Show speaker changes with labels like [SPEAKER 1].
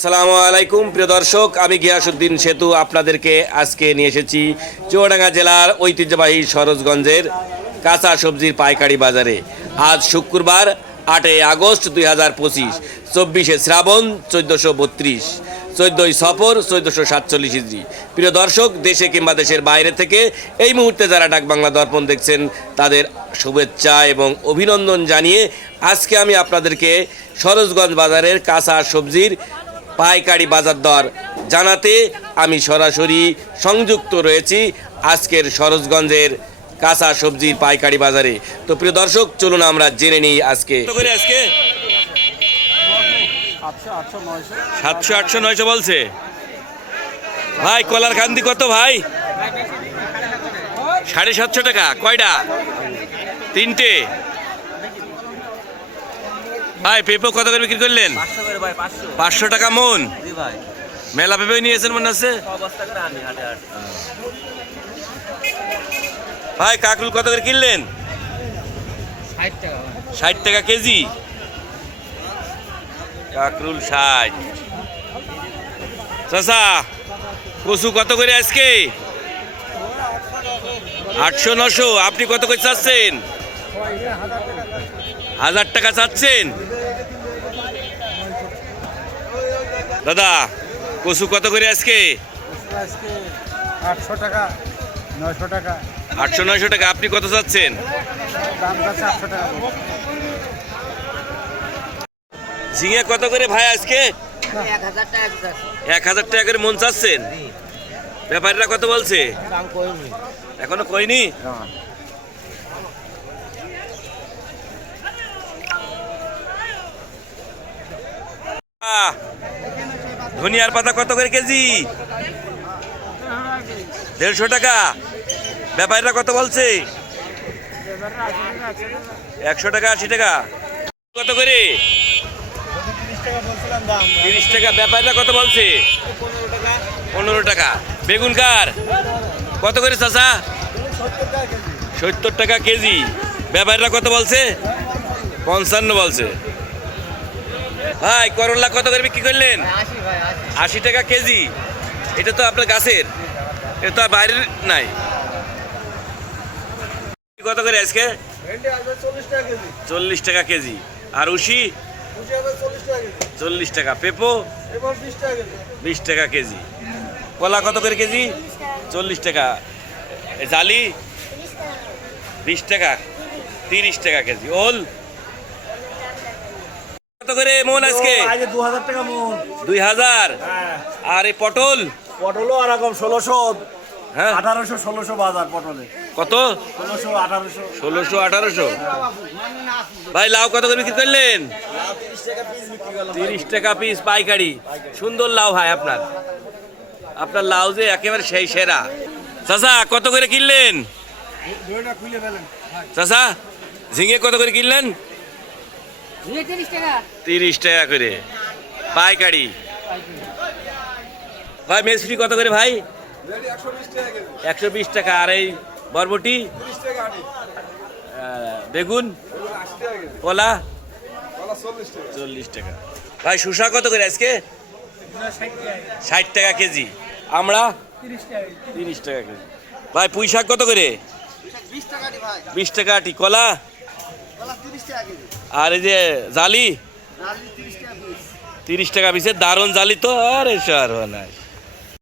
[SPEAKER 1] আসসালামু আলাইকুম, প্রিয় দর্শক, আমি গিয়াসুদ্দিন সেতু আপনাদেরকে আজকে নিয়ে এসেছি চুয়াডাঙ্গা জেলার ঐতিহ্যবাহী সরোজগঞ্জের কাঁচা সবজির পাইকারি বাজারে। আজ শুক্রবার, আটই আগস্ট দুই হাজার পঁচিশ, চব্বিশে শ্রাবণ চোদ্দোশো বত্রিশ, চোদ্দোই সফর চোদ্দোশো সাতচল্লিশ ইদ্রি প্রিয় দর্শক, দেশে কিংবা দেশের বাইরে থেকে এই মুহূর্তে যারা ডাক বাংলা দর্পণ দেখছেন, তাদের শুভেচ্ছা এবং অভিনন্দন জানিয়ে আজকে আমি আপনাদেরকে সরোজগঞ্জ বাজারের কাঁচা সবজির পাইকারি বাজার দর জানাতে আমি সরাসরি সংযুক্ত রয়েছি আজকের সরোজগঞ্জের কাঁচা সবজির পাইকারি বাজারে। তো প্রিয় দর্শক, চলুন আমরা জেনে নিই আজকে। সাতশো আটশো নয়শো বলছে। ভাই, কলার কান্দি কত ভাই? সাড়ে সাতশো টাকা, কয়টা? তিনটে। ভাই পেঁপো কত করে বিক্রি করলেন?
[SPEAKER 2] পাঁচশো
[SPEAKER 1] টাকা মন? মেলা পেঁপে নিয়েছেন মনে আছে? ভাই কাকরুল কত করে কিনলেন?
[SPEAKER 2] ষাট টাকা
[SPEAKER 1] ষাট টাকা কেজি? কাকরুল ষাট। চাষা কচু কত করে আজকে? আটশো নশো। আপনি কত করে চাচ্ছেন? হাজার টাকা চাচ্ছেন? দাদা কচু কত করে আজকে?
[SPEAKER 2] আজকে আটশো টাকা নয়শো টাকা।
[SPEAKER 1] আটশো নয়শো টাকা। আপনি কত চাচ্ছেন? ঝিঙে কত করে ভাই আজকে?
[SPEAKER 2] এক হাজার টাকা
[SPEAKER 1] এক হাজার টাকা করে মন চাচ্ছেন? ব্যাপারীরা কত বলছে? এখনও কইনি? ধনিয়ার পাতা কত করে কেজি? দেড়শো টাকা। ব্যাপারীরা কত বলছে? একশো টাকা, আশি টাকা। কত করে? তিরিশ টাকা। ব্যাপারীরা কত বলছে? পনেরো টাকা। বেগুন কার? কত করে চাচা? সত্তর টাকা কেজি। ব্যাপারীরা কত বলছে? পঞ্চান্ন বলছে। ভাই করলা কত করে বিক্রি করলেন?
[SPEAKER 2] আশি
[SPEAKER 1] টাকা কেজি। এটা তো আপনার গাছের। এটা তো বাইরের নাই। কত করে আজকে?
[SPEAKER 2] চল্লিশ টাকা কেজি।
[SPEAKER 1] চল্লিশ টাকা কেজি। আর উশি
[SPEAKER 2] চল্লিশ টাকা
[SPEAKER 1] পেপো?
[SPEAKER 2] বিশ টাকা কেজি।
[SPEAKER 1] বিশ টাকা কেজি। কলা কত করে কেজি? চল্লিশ টাকা। জালি? বিশ টাকা। তিরিশ টাকা কেজি। ওল? কত করে মন আজকে?
[SPEAKER 2] দু হাজার টাকা মন
[SPEAKER 1] দুই হাজার
[SPEAKER 2] হ্যাঁ।
[SPEAKER 1] আর এই পটল?
[SPEAKER 2] পটলও এরকম ষোলোশো
[SPEAKER 1] হ্যাঁ।
[SPEAKER 2] আঠারোশো ষোলোশো বাজার পটলে।
[SPEAKER 1] কত?
[SPEAKER 2] ষোলোশো আঠারোশো।
[SPEAKER 1] ষোলোশো আঠারোশো। ভাই লাউ কত করে বিক্রি করলেন?
[SPEAKER 2] তিরিশ টাকা পিস
[SPEAKER 1] পাইকারি। সুন্দর লাউ ভাই আপনার। আপনার লাউ যে একেবারে সেই সেরা। চাচা কত করে কিনলেন? চাচা ঝিঙে কত করে কিনলেন?
[SPEAKER 3] তিরিশ টাকা।
[SPEAKER 1] করে। পাইকারি। ভাই মেসফি কত করে ভাই? একশো বিশ টাকা। আর এই বরবটি? বেগুন? কলা? চল্লিশ টাকা। ভাই শুষা কত করে আজকে? ষাট টাকা কেজি। আমরা তিরিশ টাকা কেজি। ভাই পুঁই শাক কত করে?
[SPEAKER 2] বিশ টাকা
[SPEAKER 1] আটি। কলা
[SPEAKER 2] কলা তিরিশ টাকা কেজি
[SPEAKER 1] আর এই যে জালি?
[SPEAKER 2] তিরিশ টাকা পিস
[SPEAKER 1] দারুণ জালি তো। আরে সর নাই